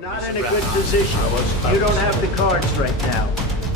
Not in a good position. You don't have the cards right now.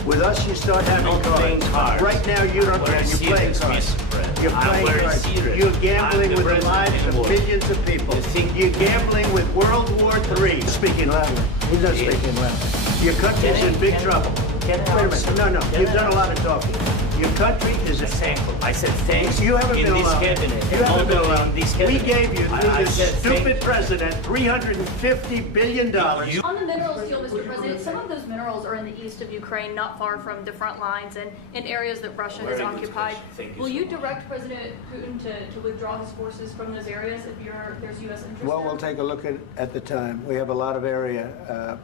With us, you start having cards. Right now, you don't. You're playing cards. You're playing cards. You're gambling with the lives of millions of people. You're gambling with World War III. Speaking loudly. He's not speaking loudly. Your country's in big trouble. Wait a minute. No. You've done a lot of talking. Your country is a sample. I said thanks. You haven't in been this allowed. cabinet. You haven't been allowed. We gave you, this stupid thank president, $350 billion. On the minerals deal, Mr. President, some of those minerals are in the east of Ukraine, not far from the front lines and in areas that Russia has occupied. Will you direct President Putin to withdraw his forces from those areas if there's U.S. interest Well, there? we'll take a look at the time. We have a lot of area.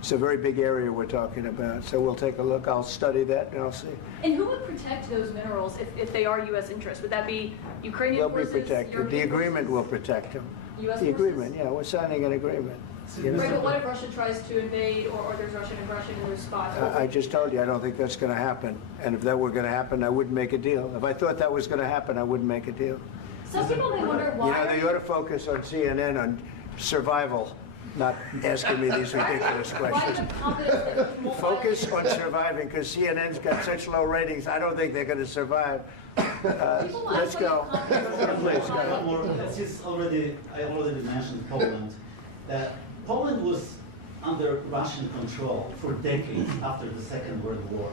It's a very big area we're talking about, so we'll take a look. I'll study that and I'll see. And who would protect those minerals if they are U.S. interests? Would that be Ukrainian They'll forces? be protected. The European agreement will forces? protect them. U.S. The forces? agreement, yeah, we're signing an agreement. You know? Right, but what if Russia tries to invade or there's Russian aggression in those spots? I just told you, I don't think that's going to happen. And if that were going to happen, I wouldn't make a deal. If I thought that was going to happen, I wouldn't make a deal. Some people may wonder why. You know, they ought to focus on CNN on survival, not asking me these ridiculous Why questions. the confidence that Putin won't Focus violate- on surviving, because CNN's got such low ratings, I don't think they're going to survive. Let's go. Please, go ahead. I already mentioned Poland. Poland was under Russian control for decades after the Second World War.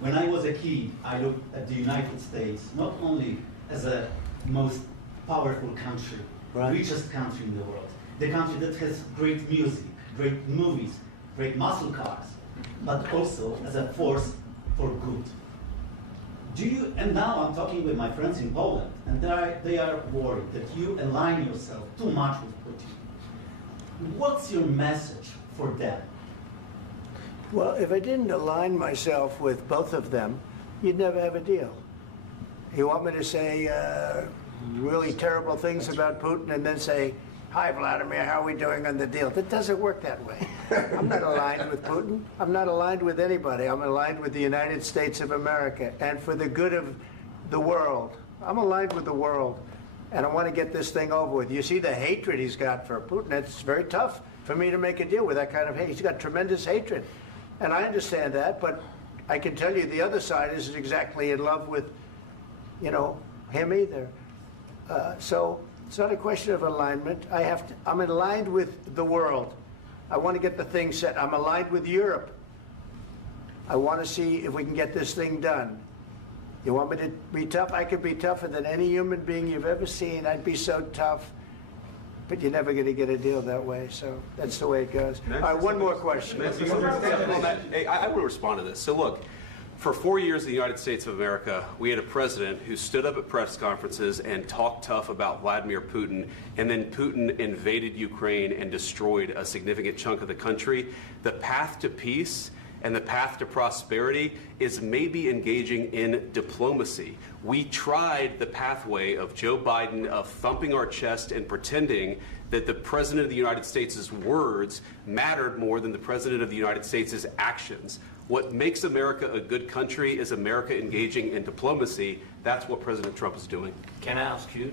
When I was a kid, I looked at the United States not only as a most powerful country, Right. richest country in the world, the country that has great music, great movies, great muscle cars, but also as a force for good. And now I'm talking with my friends in Poland, and they are worried that you align yourself too much with Putin. What's your message for them? Well, if I didn't align myself with both of them, you'd never have a deal. You want me to say really terrible things about Putin and then say, "Hi, Vladimir, how are we doing on the deal?" That doesn't work that way. I'm not aligned with Putin. I'm not aligned with anybody. I'm aligned with the United States of America and for the good of the world. I'm aligned with the world, and I want to get this thing over with. You see the hatred he's got for Putin. It's very tough for me to make a deal with that kind of hate. He's got tremendous hatred, and I understand that, but I can tell you the other side isn't exactly in love with, you know, him either. So it's not a question of alignment. I'm aligned with the world. I want to get the thing set. I'm aligned with Europe. I want to see if we can get this thing done. You want me to be tough? I could be tougher than any human being you've ever seen. I'd be so tough. But you're never going to get a deal that way, so that's the way it goes. All right, one more question. Hey, I want to respond to this. So look, for 4 years in the United States of America, we had a president who stood up at press conferences and talked tough about Vladimir Putin, and then Putin invaded Ukraine and destroyed a significant chunk of the country. The path to peace and the path to prosperity is maybe engaging in diplomacy. We tried the pathway of Joe Biden of thumping our chest and pretending that the President of the United States' words mattered more than the President of the United States' actions. What makes America a good country is America engaging in diplomacy. That's what President Trump is doing. Can I ask you?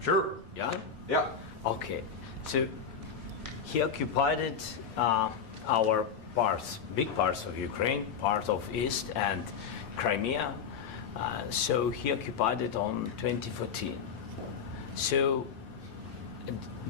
Sure. Yeah? Yeah. Okay. So he occupied our parts, big parts of Ukraine, part of East and Crimea. So he occupied it on 2014. So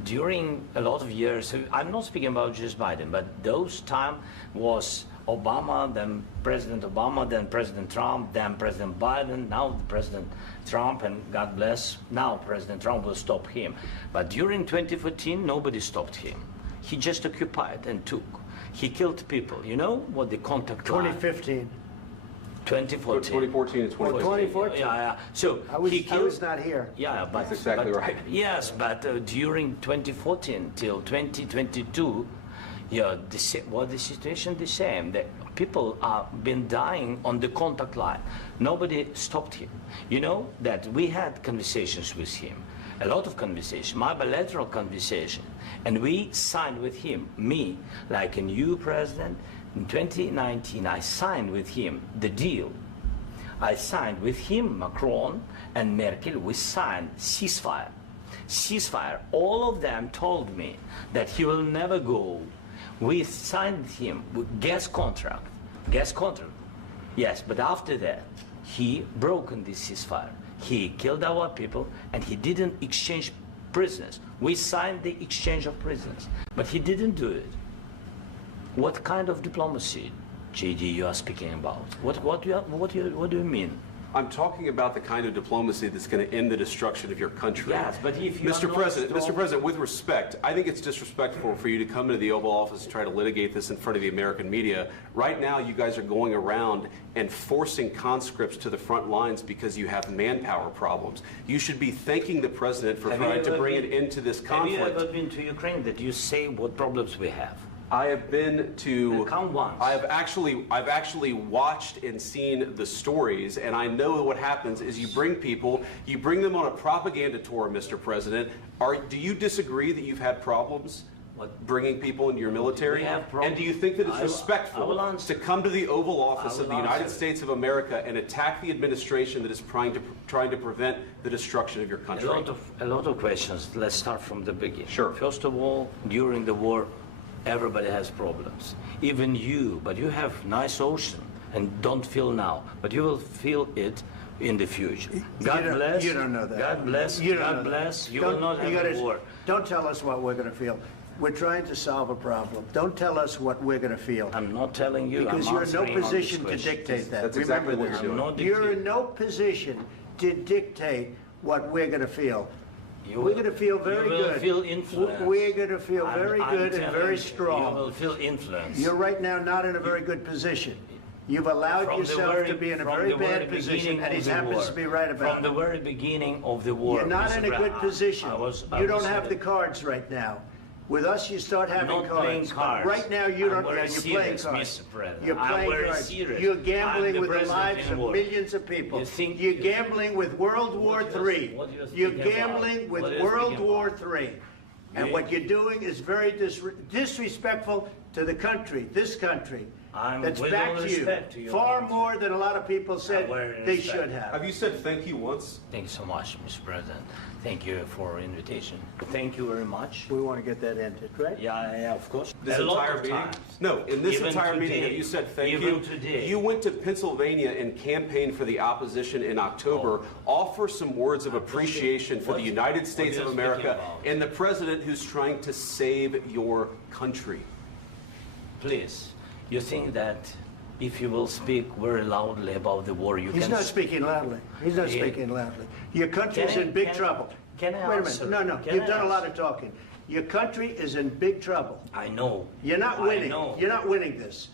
during a lot of years, so I'm not speaking about just Biden, but those time was Obama, then President Obama, then President Trump, then President Biden, now President Trump, and God bless, now President Trump will stop him. But during 2014, nobody stopped him. He just occupied and took. He killed people. You know what the contact line? 2015. 2014. 2014 and 2015. 2014. Yeah. So I was, he killed. I was not here. Yeah, but That's exactly but- right. Yes, but during 2014 till 2022, yeah, the situation the same. The people are been dying on the contact line. Nobody stopped him. You know that we had conversations with him, a lot of conversation, my bilateral conversation, and we signed with him. Me, like a new president, in 2019, I signed with him the deal. I signed with him, Macron and Merkel. We signed ceasefire. ceasefire. All of them told me that he will never go. We signed him with gas contract. Yes, but after that, he broken this ceasefire. He killed our people, and he didn't exchange prisoners. We signed the exchange of prisoners, but he didn't do it. What kind of diplomacy, JD, you are speaking about? What do you mean? I'm talking about the kind of diplomacy that's going to end the destruction of your country. Yes, but if you Mr. President, with respect, I think it's disrespectful for you to come into the Oval Office and try to litigate this in front of the American media. Right now, you guys are going around and forcing conscripts to the front lines because you have manpower problems. You should be thanking the President for trying to bring an end to this conflict. Have you ever been to Ukraine that you say what problems we have? I have been to. Count once. I've actually watched and seen the stories, and I know what happens is you bring them on a propaganda tour, Mr. President. Do you disagree that you've had problems bringing people into your military? And do you think that it's respectful to come to the Oval Office of the United States of America and attack the administration that is trying to prevent the destruction of your country? A lot of questions. Let's start from the beginning. Sure. First of all, during the war, everybody has problems, even you, but you have nice ocean and don't feel now, but you will feel it in the future. God bless. You don't know that. God bless. God bless. You will not have a war. Don't tell us what we're going to feel. We're trying to solve a problem. Don't tell us what we're going to feel. I'm not telling you. Because you're in no position to dictate that. That's exactly what Remember you're this. You're in no position to dictate what we're going to feel. We're going to feel very good. You will feel influence. We're going to feel very good and very strong. You will feel influence. You're right now not in a very good position. You've allowed yourself to be in a very bad position, and he happens to be right about it. From the very beginning of the war. You're not in a good position. You don't have the cards right now. With us, you start having not cards. Playing cards. Right now, you don't. You're playing cards. Mr. President. You're playing cards. Serious. You're gambling with the president lives of millions of people. You're gambling with World War III. You're gambling with World War III. And what you're doing is very disrespectful to the country, this country. That's back to you. Far more than a lot of people said they should have. Have you said thank you once? Thank you so much, Mr. President. Thank you for invitation. Thank you very much. We want to get that ended, right? Yeah, of course. This entire meeting? No, in this entire meeting, have you said thank you? Even today. You went to Pennsylvania and campaigned for the opposition in October. Offer some words of appreciation for the United States of America and the president who's trying to save your country. Please, you think that if you will speak very loudly about the war, you can... He's not speaking loudly. He's not speaking loudly. Your country is in big trouble. Can I Wait a answer? minute. No. You've done a lot of talking. Your country is in big trouble. I know. You're not winning. I know. You're not winning this.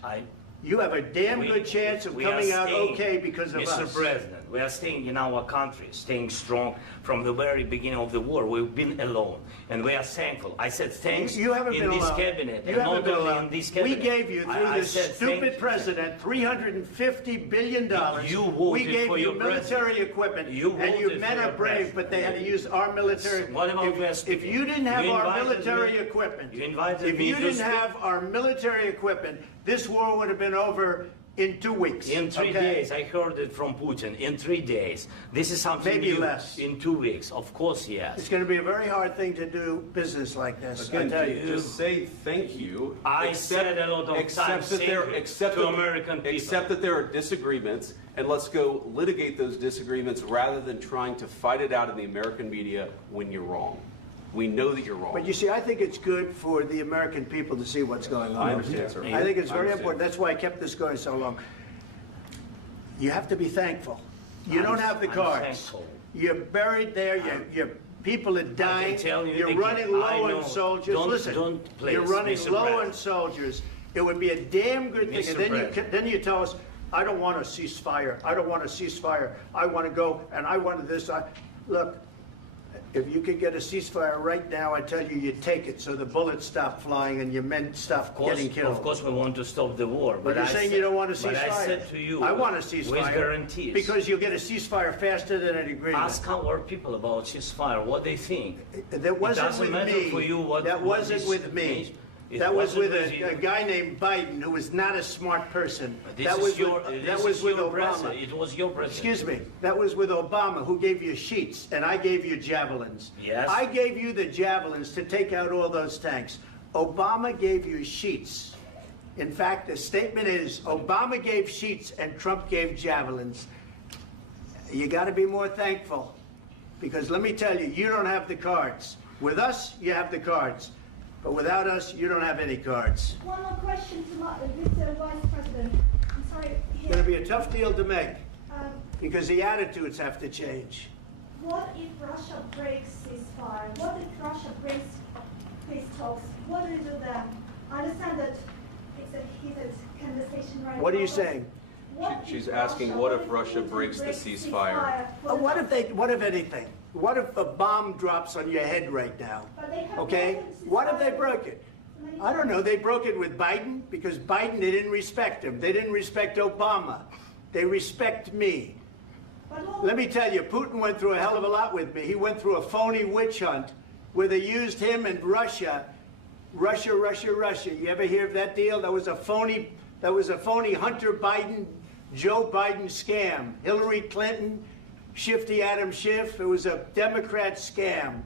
You have a damn good chance of coming out okay because of us. Mr. President, we are staying in our country, staying strong from the very beginning of the war. We've been alone, and we are thankful. I said thanks you haven't in been this alone. cabinet, You and haven't not been only alone. in this cabinet. We gave you, through this stupid president, $350 billion. You voted we gave for you your military equipment, and your men are brave, but they had to use our military. What about if you didn't have our military equipment, if you didn't have our military equipment, this war would have been over in 2 weeks. In 3 days, I heard it from Putin. In 3 days, this is something maybe new. less. In 2 weeks, of course, yes. It's going to be a very hard thing to do business like this. Again, I tell you. just say thank you. I said a lot of times to American people. Accept that there are disagreements, and let's go litigate those disagreements rather than trying to fight it out in the American media when you're wrong. We know that you're wrong. But you see, I think it's good for the American people to see what's going on. I understand, sir. I think it's very important. That's why I kept this going so long. You have to be thankful. You don't have the cards. Thankful. You're buried there. Your people are dying. You're running low on soldiers. Listen, you're running low on soldiers. It would be a damn good thing. And then you tell us, I don't want a ceasefire. I don't want a ceasefire. I want to go, and I want this. Look. If you could get a ceasefire right now, I tell you, you take it so the bullets stop flying and your men stop getting killed. Of course, we want to stop the war. But you're saying you don't want a ceasefire. But I said to you, I want a ceasefire. With guarantees. Because you'll get a ceasefire faster than an agreement. Ask our people about ceasefire, what they think. That wasn't with me. For you what that wasn't with me. That was with wasn't a guy named Biden, who was not a smart person. This That is was your, with, this that was is with your Obama. president. It was your president. Excuse me. That was with Obama, who gave you sheets, and I gave you javelins. Yes. I gave you the javelins to take out all those tanks. Obama gave you sheets. In fact, the statement is Obama gave sheets and Trump gave javelins. You got to be more thankful, because let me tell you, you don't have the cards. With us, you have the cards. But without us, you don't have any cards. One more question to Mr. Vice President. I'm sorry. It's going to be a tough deal to make, Um, because the attitudes have to change. what if Russia breaks ceasefire? What if Russia breaks peace talks? What do you do then? I understand that it's a heated conversation right now. What are you but saying? what She's if asking, what if Russia Putin breaks the breaks ceasefire? What if anything? What if a bomb drops on your head right now? But they have Okay? broken the What if they ceasefire broke it? many I don't times. know. They broke it with Biden, because Biden, they didn't respect him. They didn't respect Obama. They respect me. But what- Let me tell you, Putin went through a hell of a lot with me. He went through a phony witch hunt where they used him and Russia. Russia. You ever hear of that deal? That was a phony Hunter Biden, Joe Biden scam. Hillary Clinton, Shifty Adam Schiff. It was a Democrat scam.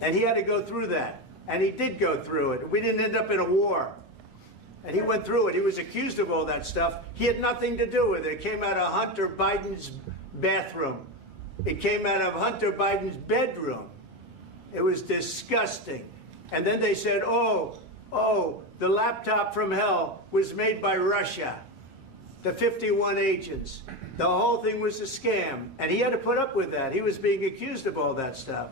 And he had to go through that. And he did go through it. We didn't end up in a war. And he went through it. He was accused of all that stuff. He had nothing to do with it. It came out of Hunter Biden's bathroom. It came out of Hunter Biden's bedroom. It was disgusting. And then they said, oh, the laptop from hell was made by Russia. The 51 agents. The whole thing was a scam. And he had to put up with that. He was being accused of all that stuff.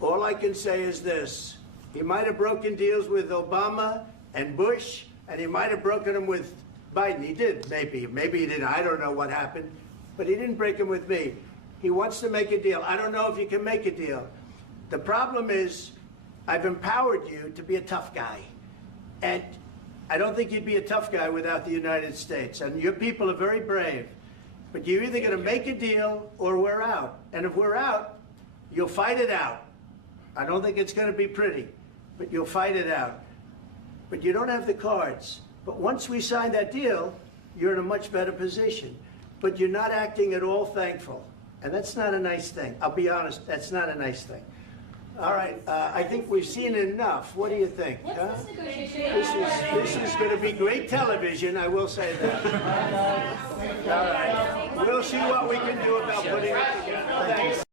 All I can say is this. He might have broken deals with Obama and Bush, and he might have broken them with Biden. He did, maybe. Maybe he didn't. I don't know what happened. But he didn't break them with me. He wants to make a deal. I don't know if you can make a deal. The problem is, I've empowered you to be a tough guy. And I don't think you'd be a tough guy without the United States. And your people are very brave. But you're either going to make a deal or we're out. And if we're out, you'll fight it out. I don't think it's going to be pretty, but you'll fight it out. But you don't have the cards. But once we sign that deal, you're in a much better position. But you're not acting at all thankful. And that's not a nice thing. I'll be honest, that's not a nice thing. All right, I think we've seen enough. What do you think? What's huh? this negotiation? This is going to be great television, I will say that. All right. We'll see what we can do about putting it together. Thanks.